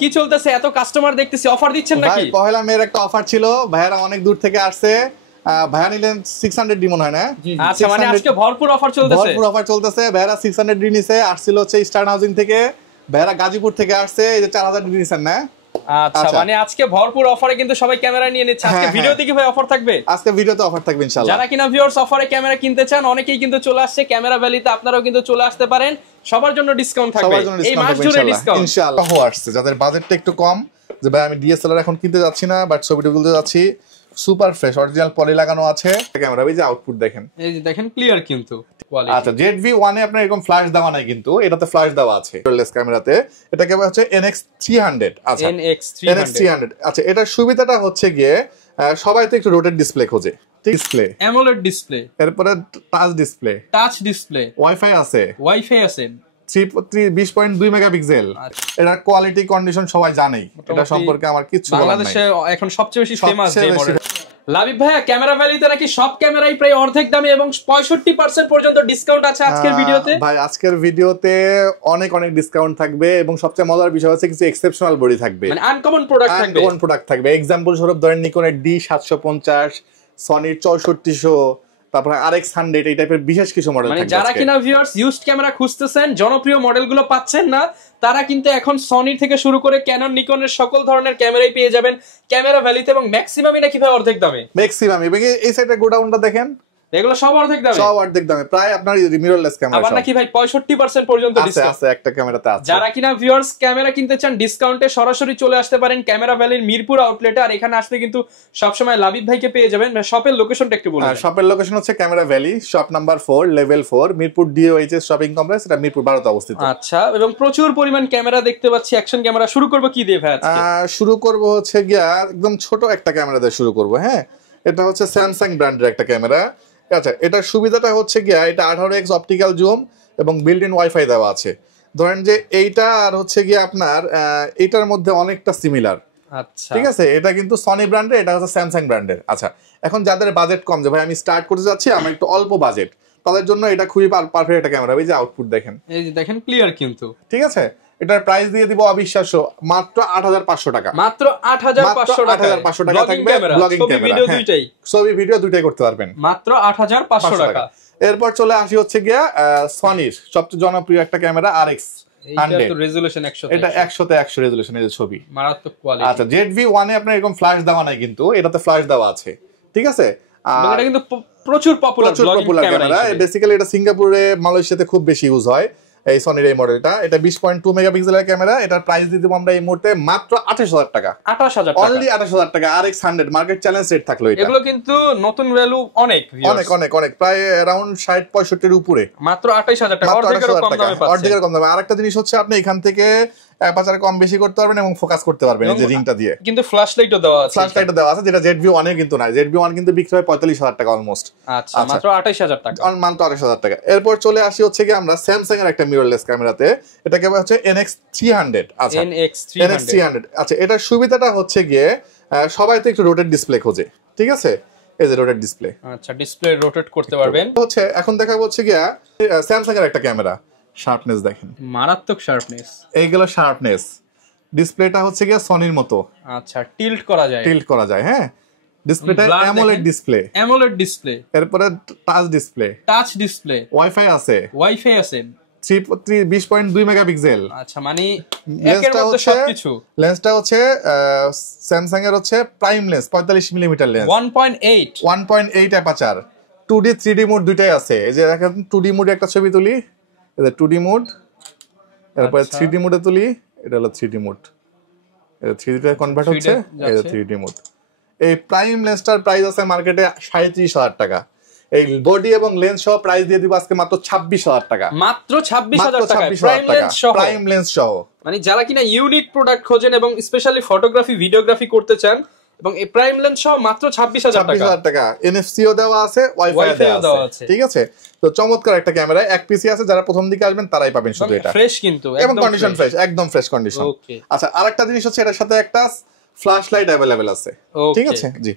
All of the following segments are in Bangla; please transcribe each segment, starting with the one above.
কি চলতেছে? এত কাস্টমার দেখতেছি, অফার দিচ্ছেন নাকি? ভাই পহেলা মের একটা অফার ছিল, ভাইয়ারা অনেক দূর থেকে আসছে। ভাইয়া নিলেন 600 ডি মনে হয় না? আচ্ছা, মানে আজকে ভরপুর অফার চলতেছে। ভরপুর অফার চলতেছে। ভাইয়ারা 600 ডি নিছে, আসছিল হচ্ছে স্টার্ন হাউজিং থেকে। ভাইয়ারা গাজীপুর থেকে আসছে, এই যে 4000 ডি নিছেন না? আচ্ছা, মানে আজকে ভরপুর অফারে কিন্তু সবাই ক্যামেরা নিয়ে নিচ্ছে। আজকে ভিডিওতে কি ভাই অফার থাকবে? আজকে ভিডিওতে অফার থাকবে ইনশাআল্লাহ। যারা কিনা ভিউয়ার্স অফারে ক্যামেরা কিনতে চান, অনেকেই কিন্তু চলে আসছে ক্যামেরা ভ্যালিতে, আপনারাও কিন্তু চলে আসতে পারেন। সবার জন্য ডিসকাউন্ট থাকবে এই মাস জুড়ে, ডিসকাউন্ট ইনশাআল্লাহ আসছে। যাদের বাজেটটা একটু কম, যে ভাই আমি ডিএসএলআর এখন কিনতে যাচ্ছি না, বাট ছবিটা তুলতে যাচ্ছি, সুপার ফ্রেশ অরিজিনাল পলি লাগানো আছে ক্যামেরা। এই যে আউটপুট দেখেন, এই যে দেখেন ক্লিয়ার কিন্তু কোয়ালিটি। আচ্ছা, ZV-1 এ আপনার এরকম ফ্ল্যাশ দেওয়া নাই, কিন্তু এটাতে ফ্ল্যাশ দেওয়া আছে মিররলেস ক্যামেরাতে। এটা কেবল হচ্ছে NX300। আচ্ছা, NX300। আচ্ছা, এটার সুবিধাটা হচ্ছে গিয়ে সবাই তো একটু রোটেট ডিসপ্লে খোঁজে, ডিসপ্লে অ্যামোলেড ডিসপ্লে, এরপরে টাচ ডিসপ্লে, ওয়াইফাই আছে 20.2 মেগাপিক্সেল। এটার কোয়ালিটি কন্ডিশন সবাই জানেই, এটা সম্পর্কে আমার কিছু বলার নাই। বাংলাদেশে এখন সবচেয়ে বেশি ফেমাস যে মডেল। লাবিব ভাইয়া, ক্যামেরা ভ্যালিতে নাকি সব ক্যামেরাই প্রায় অর্ধেক দামে এবং 65% পর্যন্ত ডিসকাউন্ট আছে আজকের ভিডিওতে। ভাই আজকের ভিডিওতে অনেক ডিসকাউন্ট থাকবে এবং সবচেয়ে মজার বিষয় হচ্ছে কিছু এক্সেপশনাল বডি থাকবে, মানে আনকমন প্রোডাক্ট থাকবে। এক্সাম্পল স্বরূপ ধরেন নিকনের D750, সনির 6400, তারপরে RX100, এই টাইপের বিশেষ কিছু মডেল থাকবে। মানে যারা কিনা ভিউয়ার্স ইউজড ক্যামেরা খুঁজতেছেন, জনপ্রিয় মডেলগুলো পাচ্ছেন না, তারা কিন্তু এখন সনির থেকে শুরু করে ক্যানন, নিকনের সকল ধরনের ক্যামেরাই পেয়ে যাবেন ক্যামেরা ভ্যালিতে, এবং ম্যাক্সিমামই নাকি ভাই অর্ধেক দামে। ম্যাক্সিমাম এবং এই সাইডের গোডাউনটা দেখেন, এগুলো সব অর্ধেক দামে, প্রায় আপনার মিররলেস ক্যামেরা আবার নাকি ভাই 65% পর্যন্ত ডিসকাউন্ট আছে একটা ক্যামেরাতে আছে। যারা কিনা ভিউয়ার্স ক্যামেরা কিনতে চান ডিসকাউন্টে, সরাসরি চলে আসতে পারেন ক্যামেরা ভ্যালির মিরপুর আউটলেটে। আর এখানে আসলে কিন্তু সবসময় লাবিব ভাইকে পেয়ে যাবেন। শপের লোকেশনটা একটু বলুন। শপের লোকেশন হচ্ছে camera valley, shop number 4, level 4, Mirpur DOHS shopping complex, এটা মিরপুর 12 তে অবস্থিত। আচ্ছা, এবং প্রচুর পরিমাণ ক্যামেরা দেখতে পাচ্ছি, অ্যাকশন ক্যামেরা। শুরু করব কি দিয়ে ভাই আজকে? শুরু করব হচ্ছে গিয়া একদম ছোট একটা ক্যামেরা দিয়ে শুরু করব। হ্যাঁ, এটা হচ্ছে স্যামসাং ব্র্যান্ডের একটা ক্যামেরা। আচ্ছা, এটার সুবিধাটা হচ্ছে গিয়া এটা 18x অপটিক্যাল জুম এবং বিল্ট ইন ওয়াইফাই দেওয়া আছে। ধরেন যে এইটা আর হচ্ছে গিয়া আপনার এটার মধ্যে অনেকটা সিমিলার। আচ্ছা, ঠিক আছে, এটা কিন্তু সনি ব্র্যান্ডের, এটা হচ্ছে স্যামসাং ব্র্যান্ডের। আচ্ছা, এখন যাদের বাজেট কম, যে ভাই আমি স্টার্ট করতে যাচ্ছি, আমার একটু অল্প বাজেট, তাদের জন্য এটা খুবই পারফেক্ট একটা ক্যামেরা। এই যে আউটপুট দেখেন, এই যে দেখেন ক্লিয়ার কিন্তু। ঠিক আছে, এটার প্রাইস দিয়ে দিব অবিশ্বাস্য, মাত্র 8500 টাকা। মাত্র 8500 টাকা থাকবে ব্লগিং ক্যামেরা, ছবি ভিডিও দুইটাই করতে পারবেন, মাত্র 8500 টাকা। এরপর চলে আসি হচ্ছে গিয়া সনির সবচেয়ে জনপ্রিয় একটা ক্যামেরা RX100। রেজোলিউশন 100, এটা 100:100 রেজোলিউশন, এই যে ছবি, মারাত্মক কোয়ালিটি। আচ্ছা, ZV-1 এ আপনার এরকম ফ্ল্যাশ দেওয়া নাই, কিন্তু এটাতে ফ্ল্যাশ দেওয়া আছে। ঠিক আছে, আর এটা কিন্তু প্রচুর পপুলার ক্যামেরা। বেসিক্যালি এটা সিঙ্গাপুরে, মালয়েশিয়াতে খুব বেশি ইউজ হয় এই সনির এই মডেলটা। এটা 20.2 মেগাপিক্সেলের ক্যামেরা। এটার প্রাইস দিয়ে দেব আমরা এই মুহূর্তে মাত্র 28000 টাকা। 28000 টাকা, অনলি 28000 টাকা। RX100 মার্কেট চ্যালেঞ্জ রেট থাকলো এটা। এগুলো কিন্তু নতুন ভ্যালু অনেক প্রায় अराउंड 60-65 এর উপরে, মাত্র 28000 টাকা, অর্ধেকের কম দামে পাচ্ছেন। অর্ধেকের কম দামে। আরেকটা জিনিস হচ্ছে আপনি এখান থেকে অ্যাপারচার কম বেশি করতে পারবেন এবং ফোকাস করতে পারবেন এই যে রিংটা দিয়ে। কিন্তু ফ্ল্যাশ লাইটও দেওয়া আছে, যেটা ZV-1 এ কিন্তু নাই। ZV-1 কিন্তু বিক্রি হয় 45000 টাকা অলমোস্ট। আচ্ছা, মাত্র 28000 টাকা, মাত্র 28000 টাকা। এরপর চলে আসি হচ্ছে কি আমরা স্যামসাং এর একটা মিররলেস ক্যামেরাতে, এটা কেবল হচ্ছে NX300। আচ্ছা, NX300। আচ্ছা, এটার সুবিধাটা হচ্ছে গিয়ে সবাই তো একটু রোটেট ডিসপ্লে খোঁজে। ঠিক আছে, এই যে রোটেট ডিসপ্লে। আচ্ছা, ডিসপ্লে রোটেট করতে পারবেন। হচ্ছে এখন দেখাবো হচ্ছে গিয়া স্যামসাং এর একটা ক্যামেরা, শার্পনেস দেখেন, মারাত্মক শার্পনেস। এইগুলো শার্পনেস, ডিসপ্লেটা হচ্ছে গিয়া সনির মতো। আচ্ছা, টিল্ট করা যায়। হ্যাঁ, ডিসপ্লেটা অ্যামোলেড ডিসপ্লে, এরপরে টাচ ডিসপ্লে, ওয়াইফাই আছে 20.2 মেগাপিক্সেল। আচ্ছা, মানে একের মধ্যে সবকিছু। লেন্সটা হচ্ছে স্যামসাং এর হচ্ছে prime lens, 45 millimetre lens, 1.8 aperture, 2D 3D mode দুইটাই আছে। এই যে দেখেন 2D মোডে একটা ছবি তুলি, এই যে 2D মোড, এরপর 3D মোডে তুলি, এটা হলো 3D মোড, এটা 3D তে কনভার্ট হচ্ছে, এই যে 3D মোড। এই প্রাইম লেন্সটার প্রাইস আছে মার্কেটে 37000 টাকা। এই বডি এবং লেন্স সহ প্রাইস দিয়ে দিব আজকে মাত্র 26000 টাকা। মাত্র 26000 টাকা প্রাইম লেন্স সহ। মানে যারা কিনা ইউনিক প্রোডাক্ট খোঁজেন এবং স্পেশালি ফটোগ্রাফি ভিডিওগ্রাফি করতে চান, এবং এই প্রাইম লেন্স সহ মাত্র 26000 টাকা। এনএফসিও দেওয়া আছে, ওয়াইফাই দেওয়া আছে। ঠিক আছে, তো চমৎকার একটা ক্যামেরা, এক পিসি আছে। যারা প্রথম দিকে আসবেন তারাই পাবেন শুধু এটা। ফ্রেশ কিন্তু এবং কন্ডিশন ফ্রেশ, একদম ফ্রেশ কন্ডিশন। আচ্ছা, আরেকটা জিনিস হচ্ছে এটার সাথে একটা ফ্ল্যাশ লাইট अवेलेबल আছে। ঠিক আছে, জি।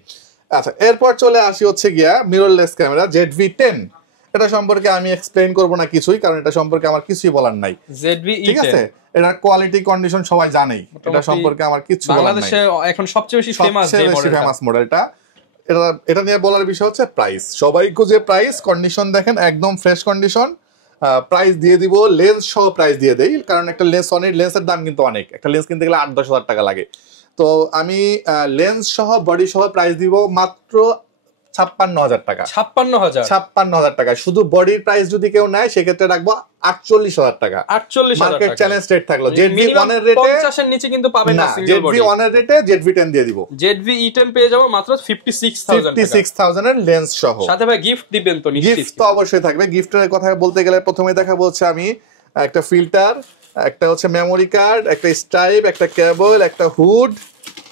আচ্ছা, এরপর চলে আসি হচ্ছে গিয়া মিররলেস ক্যামেরা ZV-10। এটা সম্পর্কে আমি এক্সপ্লেইন করব না কিছুই, কারণ এটা সম্পর্কে আমার কিছুই বলার নাই। ঠিক আছে, এটার কোয়ালিটি কন্ডিশন সবাই জানেই, এটা সম্পর্কে আমার কিছু বলার নাই। বাংলাদেশে এখন সবচেয়ে বেশি ফেমাস মডেলটা। এটা নিয়ে বলার বিষয় হচ্ছে প্রাইস। সবাই খুঁজে প্রাইস, কন্ডিশন দেখেন একদম ফ্রেশ কন্ডিশন। প্রাইস দিয়ে দিব, লেন্স সহ প্রাইস দিয়ে দেই, কারণ একটা লেন্স, সনির লেন্সের দাম কিন্তু অনেক, একটা লেন্স কিনতে গেলে 8-10 হাজার টাকা লাগে। তো আমি লেন্স সহ বডি সহ প্রাইস দিব মাত্র 56,000 টাকা। 56,000 টাকা। শুধু বডির প্রাইস যদি কেউ নেয় সেক্ষেত্রে রাখবো 48,000 টাকা। মার্কেট চ্যালেঞ্জ রেট থাকলো। ZV-1 এর রেটে 50 এর নিচে কিন্তু পাবেন না সিঙ্গেল বডি। ZV-1 এর রেটে ZV-10 দিয়ে দিব। ZV-E10 পেয়ে যাবো মাত্র 56,000 এর লেন্স সহ। সাথে ভাই গিফট দিবেন তো নিশ্চিত? গিফট তো অবশ্যই থাকবে। গিফটের কথা বলতে গেলে প্রথমে দেখাবো হচ্ছে আমি একটা ফিল্টার, একটা হচ্ছে মেমোরি কার্ড, একটা স্ট্রাইপ, একটা কেবল, একটা hood,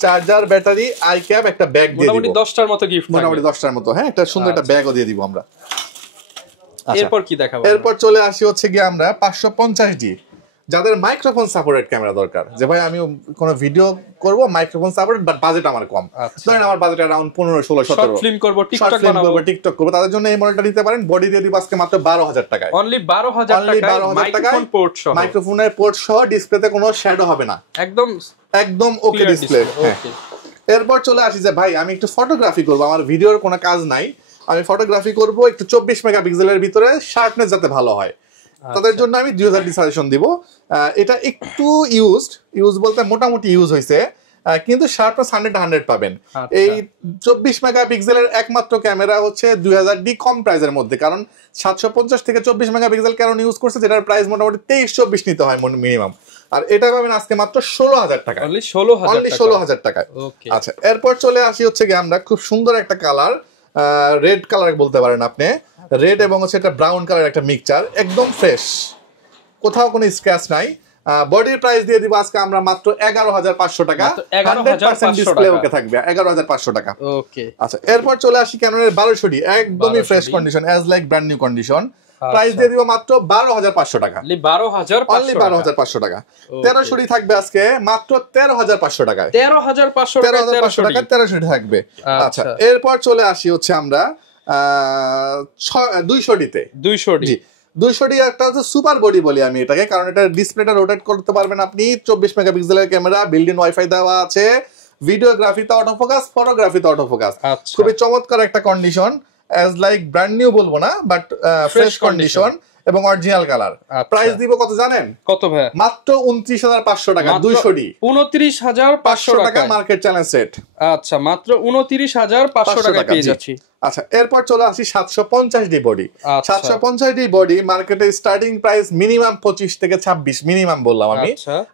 charger, battery, I cap, একটা ব্যাগ দিয়ে দিব। মোটামুটি 10টার মতো গিফট, মোটামুটি 10টার মতো। হ্যাঁ, একটা সুন্দর একটা ব্যাগও দিয়ে দিব আমরা। এরপর কি দেখাবো? এরপর চলে আসি হচ্ছে গিয়ে আমরা 550D, যাদের মাইক্রোফোন সাপোর্টেড ক্যামেরা দরকার, যে ভাই আমি কোনো ভিডিও করব মাইক্রোফোন সাপোর্টেড, বাট বাজেট আমার কম, ধরেন আমার বাজেট अराउंड 15-16-17, শর্ট ফিল্ম করব, টিকটক করব, তাদের জন্য এই মডেলটা নিতে পারেন। বডি দিয়ে দিব আজকে মাত্র 12,000 টাকায়। অনলি 12,000 টাকায় মাইক্রোফোন পোর্ট সহ, মাইক্রোফোনের পোর্ট সহ, ডিসপ্লেতে কোনো শ্যাডো হবে না, একদম ওকে ডিসপ্লে। এরপর চলে আসি যে ভাই আমি একটু ফটোগ্রাফি করব, আমার ভিডিওর কোনো কাজ নাই, আমি ফটোগ্রাফি করব একটু 24 মেগাপিক্সেলের ভিতরে, শার্পনেস যাতে ভালো হয়, তাদের জন্য আমি 2000 সাজেশন দিব। এটা একটু ইউজ বলতে মোটামুটি ইউজ হয়েছে, কিন্তু শার্পনেস 100 পাবেন। এই 24 মেগাপিক্সেলের একমাত্র ক্যামেরা হচ্ছে 2000D কম প্রাইসের মধ্যে, কারণ 750 থেকে 24 মেগাপিক্সেল কারণ ইউজ করছে, যেটার প্রাইস মোটামুটি 23-24 নিতে হয় মিনিমাম। আর এটা পাবেন আজকে মাত্র 16,000 টাকা, অনলি 16,000 টাকায়। আচ্ছা, এরপর চলে আসি হচ্ছে গিয়ে আমরা খুব সুন্দর একটা কালার, রেড কালার বলতে পারেন আপনি, রেড এবং হচ্ছে একটা ব্রাউন কালার, একটা মিক্সচার, একদম ফ্রেশ, কোথাও কোনো স্ক্র্যাচ নাই। বডির প্রাইস দিয়ে দিব আজকে আমরা মাত্র 11,500 টাকা। 100% ডিসপ্লে ওকে থাকবে 11,500 টাকা। ওকে, আচ্ছা, এরপর চলে আসি ক্যাননের 1200D, একদমই fresh condition, as like brand new condition. Price দিয়ে দিব মাত্র 12,500 টাকা, অনলি 12,500 টাকা। 1300D থাকবে আজকে মাত্র 13,500 টাকায়, 13,500 টাকা 1300D থাকবে। আচ্ছা, এরপর চলে আসি হচ্ছে আমরা 200D একটা হচ্ছে সুপার বডি বলি আমি এটাকে, কারণ এটা ডিসপ্লেটা রোটেট করতে পারবেন আপনি। 24 মেগাপিক্সেলের ক্যামেরা, বিল্ট ইন ওয়াইফাই দেওয়া আছে, ভিডিওগ্রাফিতে অটোফোকাস, ফটোগ্রাফিতে অটোফোকাস, খুবই চমৎকার একটা condition, as like brand new বলবো না, বাট ফ্রেশ কন্ডিশন এবং অরিজিনাল কালার। প্রাইস দিব কত জানেন? কত ভাই? মাত্র 29,500 টাকা। 200D 29,500 টাকা, মার্কেট চ্যালেঞ্জ সেট। আচ্ছা, মাত্র 29,500 টাকা পেয়ে যাচ্ছি। আচ্ছা, এরপর চলে আসি 750D বডি। 750D বডি মার্কেটে স্টার্টিং প্রাইস মিনিমাম 25 থেকে 26, মিনিমাম বললাম আমি।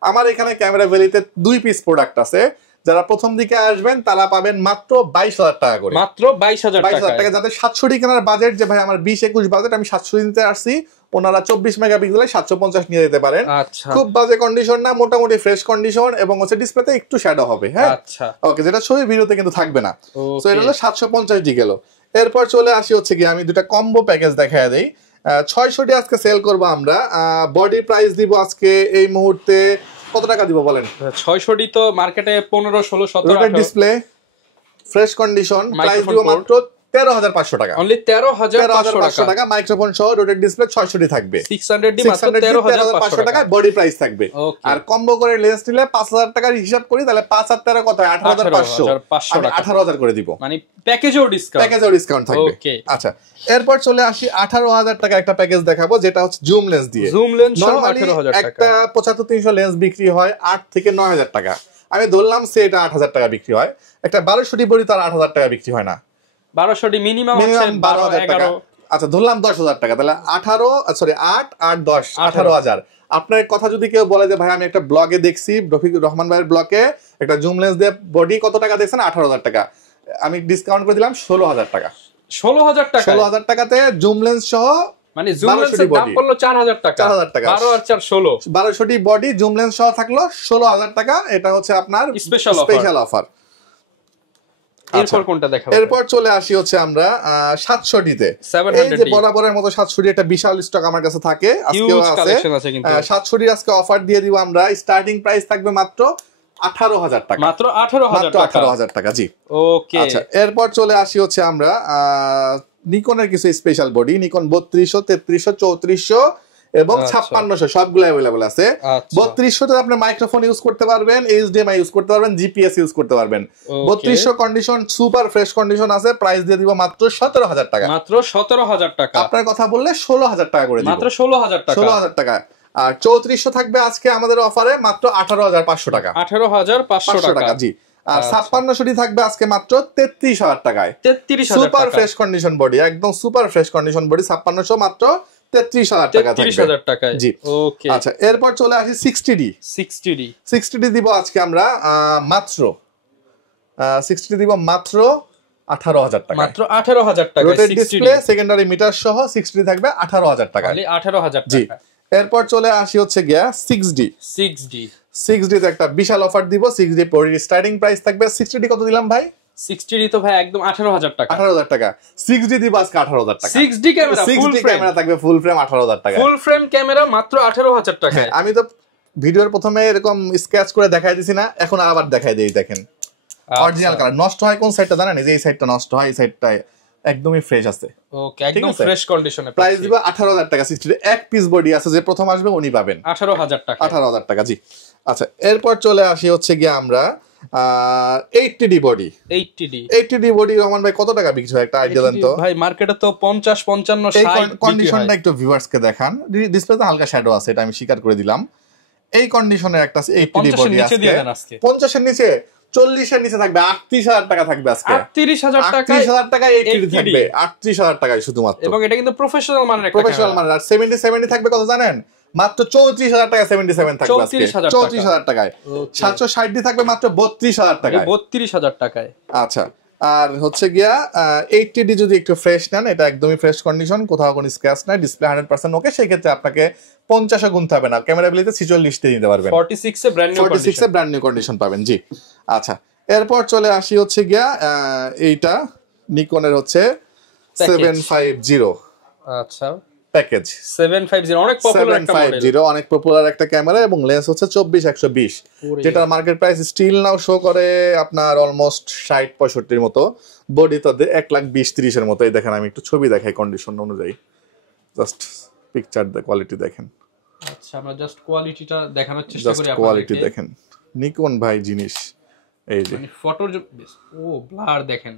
আমার এখানে ক্যামেরা ভ্যালিতে 2 পিস প্রোডাক্ট আছে, যারা প্রথম দিকে আসবেন তারা পাবেন মাত্র 22,000 টাকা করে, মাত্র 22,000 টাকা। যাদের 700D কেনার বাজেট, যে ভাই আমার 20-21 বাজেট, আমি 700 নিতে আসছি, ওনারা 24 মেগাপিক্সেলে 750 নিয়ে যেতে পারেন। খুব বাজে কন্ডিশন না, মোটামুটি ফ্রেশ কন্ডিশন, এবং হচ্ছে ডিসপ্লেতে একটু শ্যাডো হবে। হ্যাঁ, ওকে, যেটা ছবি ভিডিওতে কিন্তু থাকবে না। সো এটা হলো 750D গেল। এরপর চলে আসি হচ্ছে কি আমি দুটা কম্বো প্যাকেজ দেখায় দেই। 600D আজকে সেল করব আমরা। বডি প্রাইস দিব আজকে এই মুহূর্তে কত টাকা দিব বলেন? 600D তো মার্কেটে 15, 16, 17 টাকা। ডিসপ্লে, ফ্রেশ কন্ডিশন, প্রাইস দিব মাত্র 13,500 টাকা, অনলি 13,500 টাকা। মাইক্রোফোন সহ রোটেট ডিসপ্লে 600D থাকবে, 600D মাত্র 13,500 টাকা বডি প্রাইস থাকবে। আর কম্বো করে লেন্স নিলে 5,000 টাকার হিসাব করি, তাহলে 5 আর 13 কত হয়? 18,500 টাকা, 18,000 করে দিব, মানে প্যাকেজেও ডিসকাউন্ট থাকবে। আচ্ছা, এরপর চলে আসি 18,000 টাকা একটা প্যাকেজ দেখাবো, যেটা হচ্ছে জুম লেন্স দিয়ে। জুম লেন্স সহ 18,000 টাকা। একটা 75-300 লেন্স বিক্রি হয় 8 থেকে 9,000 টাকা, আমি ধরলাম সেটা 8,000 টাকা বিক্রি হয়। একটা 1200D বডি তার 8,000 টাকা বিক্রি হয় না, 1200D মিনিমাম 12,000 টাকা। আচ্ছা, ধরলাম 10,000 টাকা, তাহলে 8 আর 10 18,000। আপনার কথা যদি কেউ বলে যে ভাই আমি একটা ব্লগে দেখছি, রফিকুর রহমান ভাইয়ের ব্লগে একটা জুম লেন্স দিয়ে বডি কত টাকা দেখছেন? 18,000 টাকা, আমি ডিসকাউন্ট করে দিলাম 16,000 টাকা। 16,000 টাকাতে জুম লেন্স সহ, মানে জুম লেন্সের দাম পড়লো 4,000 টাকা। 4,000 টাকা, 12 আর 4 16, 1200D বডি জুম লেন্স সহ থাকলো 16,000 টাকা। এটা হচ্ছে আপনার স্পেশাল অফার। এরপর কোনটা দেখাবো? এরপর চলে আসি হচ্ছে আমরা 700D তে। এই যে বরাবরের মতো 700D একটা বিশাল স্টক আমার কাছে থাকে, আজকেও আছে। 700D আজকে অফার দিয়ে দিব আমরা, স্টার্টিং প্রাইস থাকবে মাত্র 18,000 টাকা, মাত্র 18,000 টাকা। জি, ওকে। আচ্ছা, এরপর চলে আসি হচ্ছে আমরা নিকনের কিছু স্পেশাল বডি, নিকন 3200, 3300, 3400 এবং 5600 সবগুলো अवेलेबल আছে। 3200 তে আপনি মাইক্রোফোন ইউজ করতে পারবেন, এইচডিএমআই ইউজ করতে পারবেন, জিপিএস ইউজ করতে পারবেন। 3200 কন্ডিশন সুপার ফ্রেশ কন্ডিশন আছে, প্রাইস দিয়ে দিব মাত্র 17000 টাকা। মাত্র 17000 টাকা। আপনার কথা বললে 16000 টাকা করে দিব। মাত্র 16000 টাকা। 16000 টাকা। আর 3400 থাকবে আজকে আমাদের অফারে মাত্র 18500 টাকা। 18500 টাকা জি। আর 5600 থাকবে আজকে মাত্র 33000 টাকায়। 33000 টাকা। সুপার ফ্রেশ কন্ডিশন বডি, একদম সুপার ফ্রেশ কন্ডিশন বডি 5600 মাত্র 33000 টাকা থাকবে। 33000 টাকায়। জি ওকে। আচ্ছা এরপর চলে আসি 60D। 60D দিব আজকে আমরা মাত্র 60D দিব মাত্র 18000 টাকা। মাত্র 18000 টাকা। রোটেট ডিসপ্লে, সেকেন্ডারি মিটার সহ 60D থাকবে 18000 টাকা। খালি 18000 জি। টাকা। এরপর চলে আসি হচ্ছে গিয়া 6D। 6D তে একটা বিশাল অফার দিব। 6D বডির স্টার্টিং প্রাইস থাকবে। 60D কত দিলাম ভাই? 60D তো ভাই একদম 18000 টাকা। 18000 টাকা। 6D দিব আজকে 18000 টাকা। 6D ক্যামেরা ফুল ফ্রেম। ক্যামেরা থাকবে ফুল ফ্রেম 18000 টাকা। ফুল ফ্রেম ক্যামেরা মাত্র 18000 টাকা। আমি তো ভিডিওর প্রথমে এরকম স্কেচ করে দেখাই দিছি না, এখন আবার দেখাই দেই। দেখেন অরিজিনাল কালার। নষ্ট হয় কোন সাইডটা জানেন? এই সাইডটা নষ্ট হয়, এই সাইডটা একদমই ফ্রেশ আছে। ওকে, একদম ফ্রেশ কন্ডিশনে। প্রাইস দিব 18000 টাকা। 60 এক পিস বডি আছে, যে প্রথম আসবে উনি পাবেন 18000 টাকা। 18000 টাকা। জি আচ্ছা এরপর চলে আসি হচ্ছে গিয়ে আমরা 80D body. 80D body Rahman ভাই কত টাকা বিক্রি হয় একটা আইডিয়া দেন তো ভাই? মার্কেটে তো 50 55 60 কন্ডিশনটা একটু ভিউয়ার্স কে দেখান। ডিসপ্লেতে হালকা শ্যাডো আছে, এটা আমি স্বীকার করে দিলাম। এই কন্ডিশনের একটা 80D বডি আছে 50 এর নিচে, 40 এর নিচে থাকবে 38000 টাকা থাকবে আজকে। 38000 টাকা। 38000 টাকায় 80D থাকবে। 38000 টাকায় শুধুমাত্র। এবং এটা কিন্তু প্রফেশনাল মানের একটা ক্যামেরা। প্রফেশনাল মানের। আর 70 থাকবে কত জানেন? মাত্র 34000 টাকা 77 থাকবে আজকে। 34000 টাকায়। 760D থাকবে মাত্র 32000 টাকায়। 32000 টাকায়। আচ্ছা আর হচ্ছে গিয়া 80D যদি একটু ফ্রেশ নেন, এটা একদমই ফ্রেশ কন্ডিশন, কোথাও কোনো স্ক্র্যাচ নাই, ডিসপ্লে 100% ওকে, সেই ক্ষেত্রে আপনাকে 50 এ গুনতে হবে না, ক্যামেরাবিলিতে 46 তে নিতে পারবেন। 46 এ ব্র্যান্ড নিউ কন্ডিশন পাবেন। জি আচ্ছা এরপর চলে আসি হচ্ছে গিয়া এইটা নিকনের হচ্ছে 750। আচ্ছা প্যাকেজ 750 অনেক পপুলার একটা মডেল। 750 অনেক পপুলার একটা ক্যামেরা এবং লেন্স হচ্ছে 24-120, যেটার market price still now show করে আপনার অলমোস্ট 60-65 এর মতো। বডি তো 120-30 এর মতো। এই দেখেন আমি একটু ছবি দেখাই কন্ডিশন অনুযায়ী, জাস্ট পিকচার কোয়ালিটি দেখেন। আচ্ছা আমরা জাস্ট কোয়ালিটিটা দেখানোর চেষ্টা করি আপনাদেরকে। কোয়ালিটি দেখেন নিকন ভাই জিনিস। এই যে মানে ফটোর ও ব্লার দেখেন।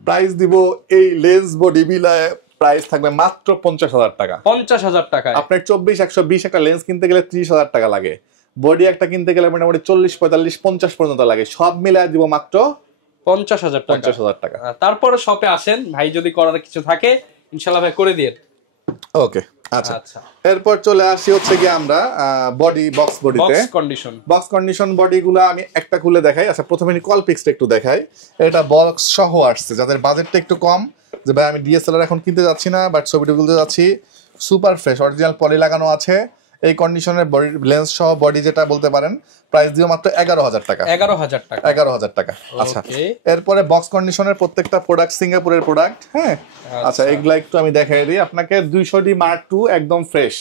প্রাইস দিব এই লেন্স বডি মিলায় প্রাইস থাকবে মাত্র 50000 টাকা। 50000 টাকা। আপনার 24-120 একটা লেন্স কিনতে গেলে 30000 টাকা লাগে। বডি একটা কিনতে গেলে মোটামুটি 40-45-50 পর্যন্ত লাগে। সব মিলায় দিব মাত্র 50000 টাকা। 50000 টাকা। তারপরে শপে আসেন ভাই, যদি করার কিছু থাকে ইনশাআল্লাহ ভাই করে দিন। ওকে আচ্ছা এরপর চলে আসি হচ্ছে কি আমরা বডি বক্স বডিতে। বক্স কন্ডিশন বডিগুলো আমি একটা খুলে দেখাই। আচ্ছা প্রথমে কলপিক্সটা একটু দেখাই। এটা বক্স সহ আসছে, যাদের বাজেটটা একটু কম, যে ভাই আমি ডিএসএলআর এখন কিনতে যাচ্ছি না বাট ছবিটা তুলতে যাচ্ছি, সুপার ফ্রেশ অরিজিনাল পলি লাগানো আছে, এই কন্ডিশনের বডি লেন্স সহ বডি যেটা বলতে পারেন, প্রাইস দিও মাত্র 11000 টাকা। 11000 টাকা। আচ্ছা এরপরে বক্স কন্ডিশনের প্রত্যেকটা প্রোডাক্ট সিঙ্গাপুরের প্রোডাক্ট। হ্যাঁ আচ্ছা এগুলা একটু আমি দেখাই দিই আপনাকে। 200D Mark II একদম ফ্রেশ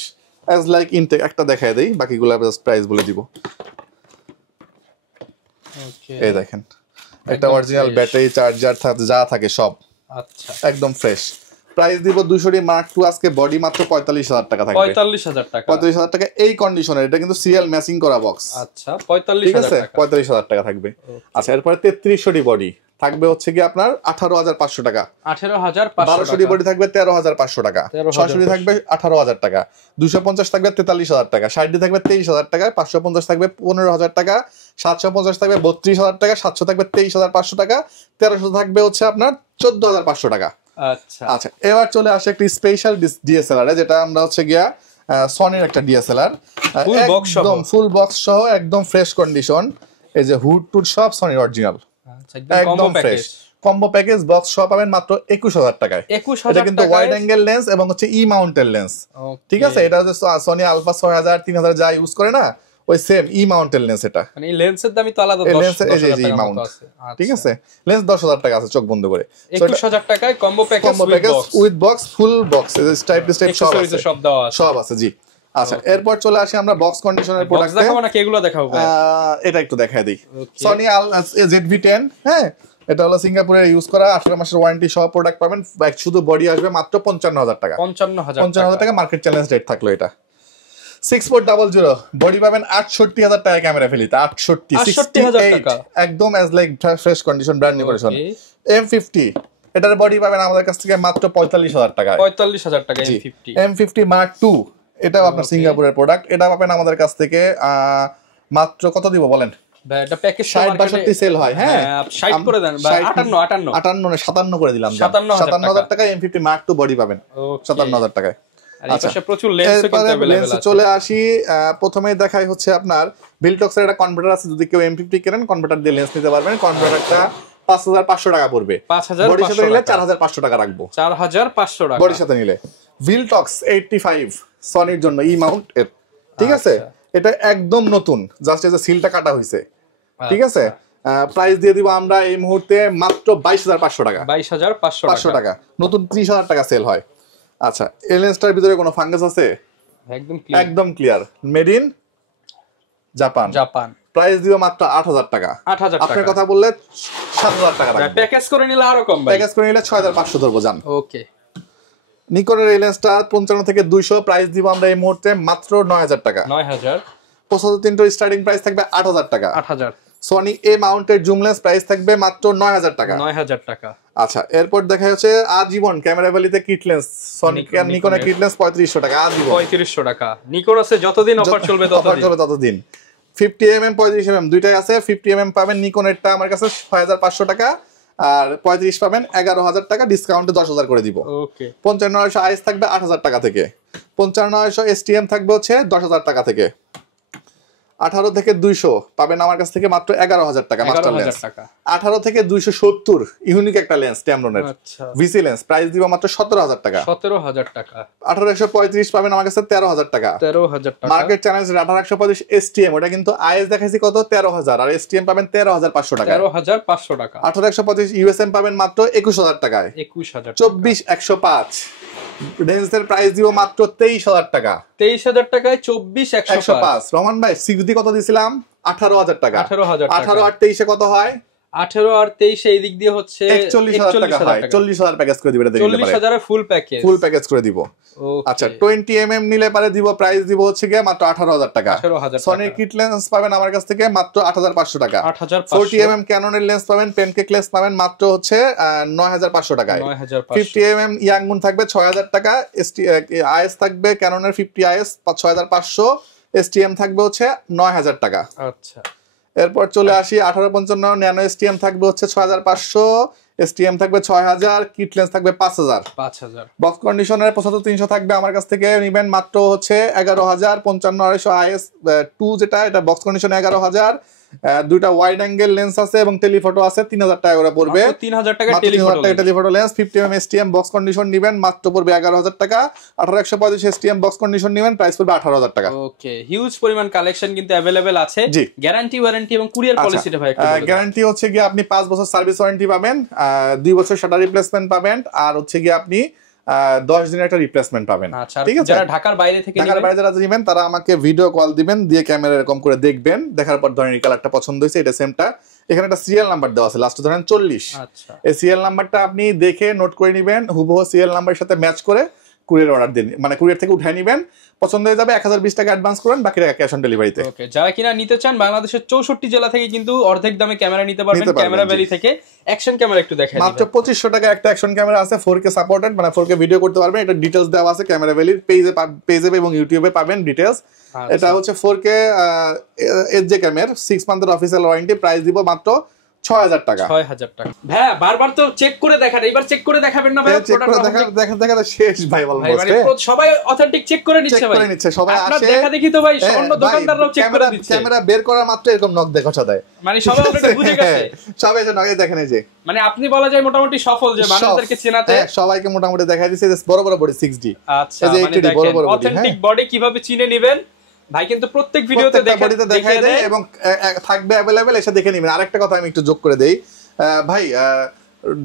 অ্যাজ লাইক ইনটেক একটা দেখাই দেই, বাকিগুলো জাস্ট প্রাইস বলে দিব। এই দেখেন একটা অরিজিনাল ব্যাটারি চার্জার যা থাকে সব। আচ্ছা একদম ফ্রেশ। প্রাইস দিব 200D Mark II আজকে বডি মাত্র 45000 টাকা থাকবে। 45000 টাকা এই কন্ডিশনের। এটা কিন্তু সিরিয়াল ম্যাচিং করা বক্স। আচ্ছা 45000 টাকা। 45000 টাকা থাকবে। আচ্ছা এরপর 3300D বডি থাকবে হচ্ছে কি আপনার 18500 টাকা। 1200D বডি থাকবে 13500 টাকা। 600D থাকবে 18000 টাকা। 250 থাকবে 43000 টাকা। 60D থাকবে 23000 টাকা। 550 থাকবে 15000 টাকা। 750 থাকবে 32000 টাকা। 700 থাকবে 23500 টাকা। 1300 থাকবে হচ্ছে আপনার 14500 টাকা। আচ্ছা এবার চলে আসে একটা স্পেশাল ডিএসএলআর, যেটা আমরা হচ্ছে গিয়া সনির একটা ডিএসএলআর, একদম ফুল বক্স সহ একদম ফ্রেশ কন্ডিশন। এই যে হুড টুড সব সনির অরিজিনাল, একদম ফ্রেশ। কম্বো প্যাকেজ বক্স সহ পাবেন মাত্র 21000 টাকায়। এটা কিন্তু ওয়াইড অ্যাঙ্গেল লেন্স এবং হচ্ছে ই মাউন্টেন লেন্স। ঠিক আছে, এটা হচ্ছে সনি আলফা 6000 3000 যা ইউজ করে না, ওই সেম ই মাউন্টেন লেন্স। এটা মানে এই লেন্সের দামই তো আলাদা। 10000 টাকা মাউন্ট আছে। ঠিক আছে, লেন্স 10000 টাকা আছে চোখ বন্ধ করে। 21000 টাকায় combo package with box full box স্টাইপ সব দেওয়া আছে, সব আছে। জি আচ্ছা এরপর চলে আসি আমরা বক্স কন্ডিশনের প্রোডাক্ট দেখাবো নাকি এগুলো দেখাবো? এটা একটু দেখাই দেই। সনি ZV-10 হ্যাঁ এটা হলো সিঙ্গাপুরের ইউজ করা 18 মাসের ওয়ারেন্টি সহ প্রোডাক্ট পাবেন, শুধু বডি আসবে মাত্র 55,000 টাকা। 55,000 টাকা মার্কেট চ্যালেঞ্জ রেট থাকলো এটা। 6400 বডি পাবেন 68,000 টাকা ক্যামেরা ফেলিতে, 68,000 টাকা একদম as like fresh condition, brand new condition. M50 এটার বডি পাবেন আমাদের কাছ থেকে মাত্র 45,000 টাকা। 45,000 টাকা M50 Mark II, এটাও আপনার সিঙ্গাপুরের প্রোডাক্ট, এটা পাবেন আমাদের কাছ থেকে মাত্র কত দিব বলেন? এটা প্যাকেজ 60-62 সেল হয়। হ্যাঁ 60 করে দেন বা 57 করে দিলাম, 57,000 টাকা M50 Mark II বডি পাবেন 57,000 টাকায়। আচ্ছা প্রচুর লেন্সও কিন্তু अवेलेबल আছে। চলে আসি, প্রথমেই দেখাই হচ্ছে আপনার বিলটক্সের একটা কনভার্টার আছে, যদি কেউ M50 কেনেন কনভার্টার দিয়ে লেন্স নিতে পারবেন। কনভার্টারটা 5,500 টাকা পড়বে, বডির সাথে নিলে 4,500 টাকা রাখবো। 4,500 টাকা বডির সাথে নিলে। বিলটক্স 85 সনির জন্য ই মাউন্ট এর, ঠিক আছে? এটা একদম নতুন, জাস্ট এই যে সিলটা কাটা হইছে, ঠিক আছে? প্রাইস দিয়ে দিব আমরা এই মুহূর্তে মাত্র 22,500 টাকা। 22,500 টাকা, নতুন 30,000 টাকা সেল হয়। আচ্ছা, এই লেন্সটার ভিতরে কোনো ফাঙ্গাস আছে? একদম clear, made in Japan. Price দিব মাত্র 8,000 টাকা। আপনার কথা বললে 7,000 টাকা রাখবো। প্যাকেজ করে নিলে আরো কম ভাই, প্যাকেজ করে নিলে 6,500 ধরবো জান। ওকে। নিকনের এই লেন্সটা 55 থেকে 200, প্রাইস দিব আমরা এই মুহূর্তে মাত্র 9,000 টাকা। 9,000। 75 স্টার্টিং প্রাইস থাকবে 8,000 টাকা। 8,000। সনি এ মাউন্টেড জুম লেন্স প্রাইস থাকবে মাত্র 9,000 টাকা। 9,000 টাকা। আচ্ছা, এরপর দেখা হচ্ছে আজীবন ক্যামেরা ভ্যালিতে কিট লেন্স, সনি নিকনের কিট লেন্স 3500 টাকা আজীবন। 3500 টাকা। নিকন আছে যতদিন অফার চলবে ততদিন। 50mm 35mm দুইটাই আছে। 50mm পাবেন নিকনেরটা আমার কাছে 6,500 টাকা, আর 35 পাবেন 11,000 টাকা, ডিসকাউন্টে 10,000 করে দিব। ওকে। 5500 আইএস থাকবে 8,000 টাকা থেকে, 5500 STM থাকবে হচ্ছে 10,000 টাকা থেকে। 18 থেকে 200 পাবেন আমার কাছ থেকে মাত্র 11,000 টাকা মাস্টার লেন্স। 18 থেকে 270 ইউনিক একটা লেন্স ট্যামরনের ভিসি লেন্স, প্রাইস দিব মাত্র 17,000 টাকা। 17,000 টাকা। 1835 পাবেন আমার কাছে 13,000 টাকা। 13,000 টাকা মার্কেট চ্যালেঞ্জ 1835 STM, ওটা কিন্তু আইএস দেখাইছি কত 13,000, আর STM পাবেন 13,500 টাকা। 13,500 টাকা। 1825 USM পাবেন মাত্র 21,000 টাকায়। 21,000। 24,105 লেন্সের প্রাইস দিব মাত্র 23,000 টাকা। 23,000 টাকায় 24,105। রহমান ভাই সিগদি কত দিছিলাম? 18,000 টাকা। 18,000 টাকা। 18 আর 23 কত হয়? 18 আর 23 এই দিক দিয়ে হচ্ছে 41,000 টাকা হয়। 40,000 প্যাকেজ করে দিবেন, 40,000 এর ফুল প্যাকেজ করে দিব। আচ্ছা, 20mm নিলে পারে দিব, প্রাইস দিব হচ্ছে গিয়ে মাত্র 18,000 টাকা। সনির কিট লেন্স পাবেন আমার কাছ থেকে মাত্র 8,500 টাকা। 40mm ক্যাননের লেন্স পাবেন, পেনকেক লেন্স পাবেন মাত্র হচ্ছে 9,500 টাকায়। 50mm ইয়াংগুন থাকবে 6,000 টাকা, আইএস থাকবে ক্যাননের 50 আইএস 6,500, STM থাকবে হচ্ছে 9,000 টাকা। আচ্ছা, এরপর চলে আসি 1855 ন্যানো STM থাকবে হচ্ছে 6,500, STM থাকবে 6,000, কিট লেন্স থাকবে 5,000। বক্স কন্ডিশনের 75-300 থাকবে আমার কাছ থেকে নিবেন মাত্র হচ্ছে 11,000। 55-250 IS 2 যেটা, এটা বক্স কন্ডিশনে 11,000। দুইটা ওয়াইড অ্যাঙ্গেল লেন্স আছে এবং টেলিফটো আছে, 3,000 টাকা করে পড়বে। 3,000 টাকা telephoto lens. 50mm STM box condition নিবেন মাত্র পড়বে 11,000 টাকা। 18-125 STM বক্স কন্ডিশন নিবেন, প্রাইস পড়বে 18,000 টাকা। ওকে, হিউজ পরিমাণ কালেকশন কিন্তু अवेलेबल আছে। গ্যারান্টি ওয়ারেন্টি এবং কুরিয়ার পলিসিটা ভাই একটু বলুন। গ্যারান্টি হচ্ছে গিয়ে আপনি 5 বছর সার্ভিস ওয়ারেন্টি পাবেন, 2 বছর শাটার রিপ্লেসমেন্ট পাবেন, আর হচ্ছে গিয়ে আপনি 10 দিনের একটা রিপ্লেসমেন্ট পাবেন। ঠিক আছে, যারা ঢাকার বাইরে থেকে যারা নেবেন তারা আমাকে ভিডিও কল দিবেন, দিয়ে ক্যামেরা এরকম করে দেখবেন, দেখার পর ধরেন এই কালারটা পছন্দ হয়েছে, এটা সেমটা, এখানে একটা সিরিয়াল নাম্বার দেওয়া আছে, লাস্টে ধরেন 40। এই সিরিয়াল নাম্বারটা আপনি দেখে নোট করে নেবেন, হুবহু সিরিয়াল নাম্বারের সাথে ম্যাচ করে কুরিয়ার অর্ডার দিন, মানে কুরিয়ার থেকে উঠাই নেবেন, পছন্দ হয়ে যাবে 1020 টাকা অ্যাডভান্স করেন, বাকি টাকা ক্যাশ অন ডেলিভারিতে। ওকে, যারা কিনা নিতে চান বাংলাদেশের 64 জেলা থেকে কিন্তু অর্ধেক দামে ক্যামেরা নিতে পারবেন। ক্যামেরা ভ্যালি থেকে অ্যাকশন ক্যামেরা একটু দেখাই, মাত্র 2500 টাকা একটা অ্যাকশন ক্যামেরা আছে, 4K সাপোর্টেড, মানে 4K ভিডিও করতে পারবেন। এটা ডিটেইলস দেওয়া আছে ক্যামেরা ভ্যালির পেজে এবং ইউটিউবে পাবেন ডিটেইলস। এটা হচ্ছে 4K এসজে ক্যামেরা, 6 মান্থের অফিসিয়াল ওয়ারেন্টি, প্রাইস দিব মাত্র 6,000 টাকা। 6,000 টাকা। ভাই বারবার তো চেক করে দেখান, এবার চেক করে দেখাবেন না ভাই? চেক করে দেখা শেষ ভাই, অলমোস্ট সবাই অথেন্টিক চেক করে নিচ্ছে ভাই, সবাই আসে দেখা দেখি তো ভাই, অন্য দোকানদাররাও চেক করে দিচ্ছে। ক্যামেরা বের করার মাত্র এরকম নক দেখা দেয়, মানে সবাই অলরেডি বুঝে গেছে, সবাই যে নকে দেখেন, এই যে মানে আপনি বলা যায় মোটামুটি সফল, যে বাংলাদেশকে চেনাতে সবাইকে মোটামুটি দেখাই দিয়েছে, বড় বড় বডি 6D। আচ্ছা, মানে বড় বড় অথেন্টিক বডি কিভাবে চিনে নেবেন ভাই, কিন্তু প্রত্যেক ভিডিওতে দেখাই দেয় এবং থাকবে अवेलेबल, এসে দেখে নেবেন। আরেকটা কথা আমি একটু যোগ করে দেই ভাই,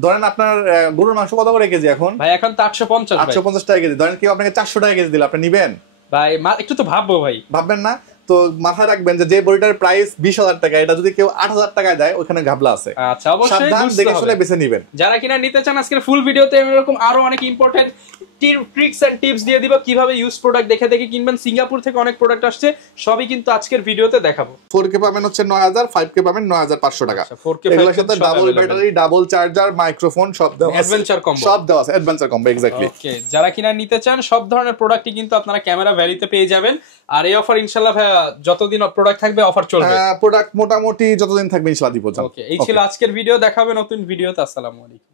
ধরেন আপনার গরুর মাংস কত করে কেজি এখন? ভাই এখন তো 850 টাকা কেজি। ধরেন কেউ আপনাকে 400 টাকা কেজি দিল, আপনি নিবেন? ভাই একটু তো ভাববো ভাই। ভাববেন না? তো মাথায় রাখবেন যে বডিটার প্রাইস 20,000 টাকা, এটা যদি কেউ 8,000 টাকায় দেয় ওখানে ঘাবলা আছে। আচ্ছা, অবশ্যই সাবধান, দেখে শুনে বেছে নেবেন। যারা কিনা নিতে চান আজকের ফুল ভিডিওতে এরকম আরো অনেক ইম্পর্টেন্ট ট্রিক্স এন্ড টিপস দিয়ে দিব কিভাবে ইউজ প্রোডাক্ট দেখে দেখে কিনবেন। সিঙ্গাপুর থেকে অনেক প্রোডাক্ট আসছে, সবই কিন্তু আজকের ভিডিওতে দেখাবো। 4K পাবেন হচ্ছে 9,000, 5K পাবেন 9,500 টাকা। এগুলোর সাথে double battery, double charger, microphone সব দেওয়া আছে, অ্যাডভেঞ্চার কম্বো সব দেওয়া আছে, অ্যাডভেঞ্চার কম্বো এক্স্যাক্টলি। ওকে, যারা কিনা নিতে চান সব ধরনের প্রোডাক্টই কিন্তু আপনারা ক্যামেরা ভ্যালিতে পেয়ে যাবেন। আর এই অফার ইনশাআল্লাহ যতদিন প্রোডাক্ট থাকবে অফার চলবে। প্রোডাক্ট মোটামুটি যতদিন থাকবে ইনশাআল্লাহ দিব। ওকে, এই ছিল আজকের ভিডিও, দেখাবে নতুন ভিডিওতে। আসসালামু আলাইকুম।